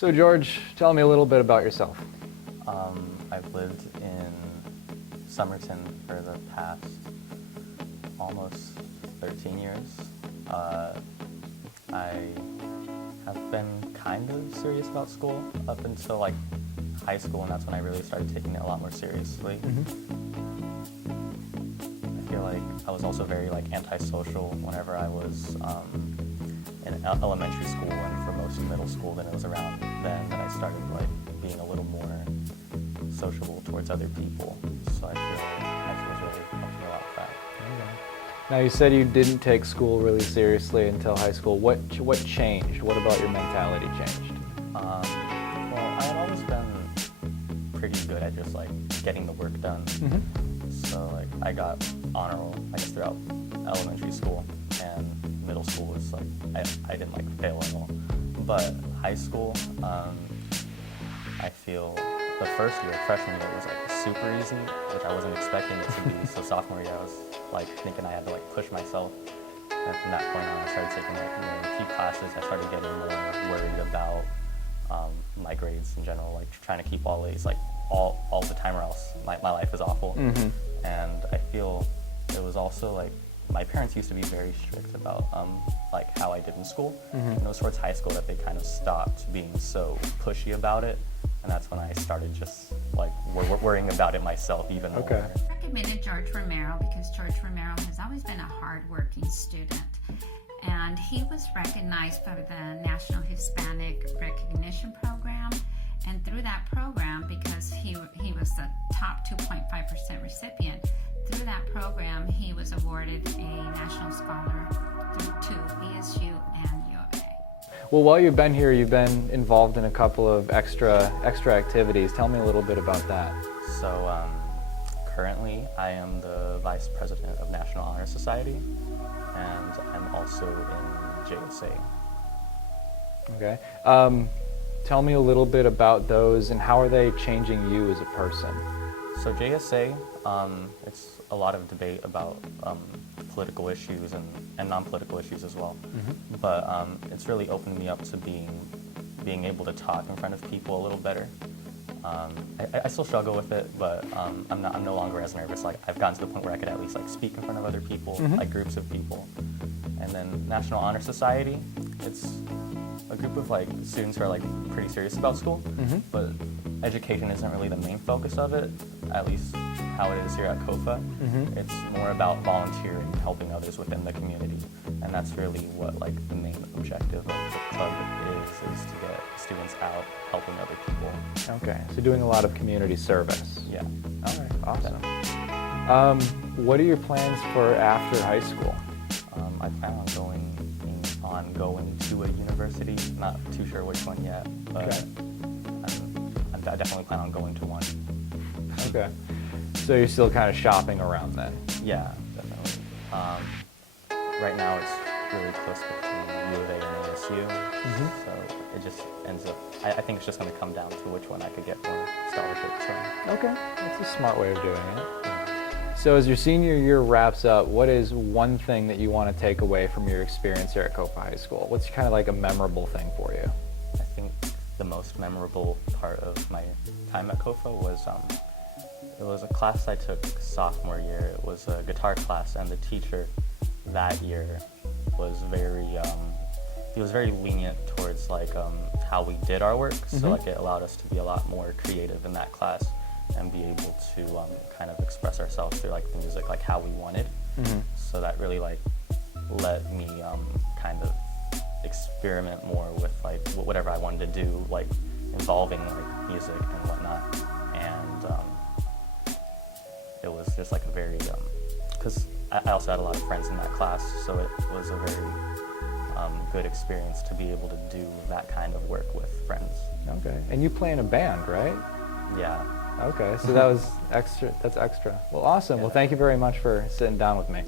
So George, tell me a little bit about yourself. I've lived in Somerton for the past almost 13 years. I have been kind of serious about school up until like high school, and that's when I really started taking it a lot more seriously. I feel like I was also very like antisocial whenever I was in elementary school, and for most of middle school. Then it was around then that I started like being a little more sociable towards other people. So I feel like high school's really helped me a lot with that. Now you said you didn't take school really seriously until high school. What changed? What about your mentality changed? Well, I had always been pretty good at just like getting the work done. So like I got honor roll, I guess, throughout elementary school, and middle school was like I didn't like fail at all. But high school, I feel the first year, freshman year, was like super easy, which I wasn't expecting it to be. So sophomore year, I was like thinking I had to like push myself. And from that point on, I started taking like a few classes. I started getting more worried about my grades in general, like trying to keep all A's like all the time, or else my life is awful. And I feel it was also like my parents used to be very strict about like how I did in school. And it was towards high school that they kind of stopped being so pushy about it, and that's when I started just like worrying about it myself even more. Okay. I recommended George Romero because George Romero has always been a hard-working student, and he was recognized by the National Hispanic Recognition Program. And through that program, because he was the top 2.5% recipient, through that program he was awarded a National Scholar to ESU and U of A. Well, while you've been here, you've been involved in a couple of extra activities. Tell me a little bit about that. So currently I am the Vice President of National Honor Society, and I'm also in JSA. Okay. Tell me a little bit about those and how are they changing you as a person? So JSA, it's a lot of debate about political issues and non-political issues as well. But it's really opened me up to being able to talk in front of people a little better. I still struggle with it, but I'm no longer as nervous. Like I've gotten to the point where I could at least like speak in front of other people, like groups of people. And then National Honor Society, it's a group of like students who are like pretty serious about school, but education isn't really the main focus of it, at least how it is here at Kofa. It's more about volunteering, helping others within the community, and that's really what like the main objective of the club is to get students out helping other people. Okay, so doing a lot of community service. Yeah. All right, awesome. What are your plans for after high school? I plan on going to a university. Not too sure which one yet, but Okay. I definitely plan on going to one. Okay, so you're still kind of shopping around then? Yeah, definitely. Right now it's really close between U of A and ASU, so it just ends up, I think it's just going to come down to which one I could get more scholarships from. Okay, that's a smart way of doing it. So as your senior year wraps up, what is one thing that you want to take away from your experience here at Kofa High School? What's kind of like a memorable thing for you? I think the most memorable part of my time at Kofa was it was a class I took sophomore year. It was a guitar class, and the teacher that year was very lenient towards like how we did our work. So like it allowed us to be a lot more creative in that class and be able to kind of express ourselves through like the music, like how we wanted. So that really like let me kind of experiment more with like whatever I wanted to do, like involving like music and whatnot. And it was just like a very because I also had a lot of friends in that class, so it was a very good experience to be able to do that kind of work with friends. Okay, and you play in a band, right? Yeah. Okay, so that was extra. That's extra. Well, awesome. Yeah. Well, thank you very much for sitting down with me.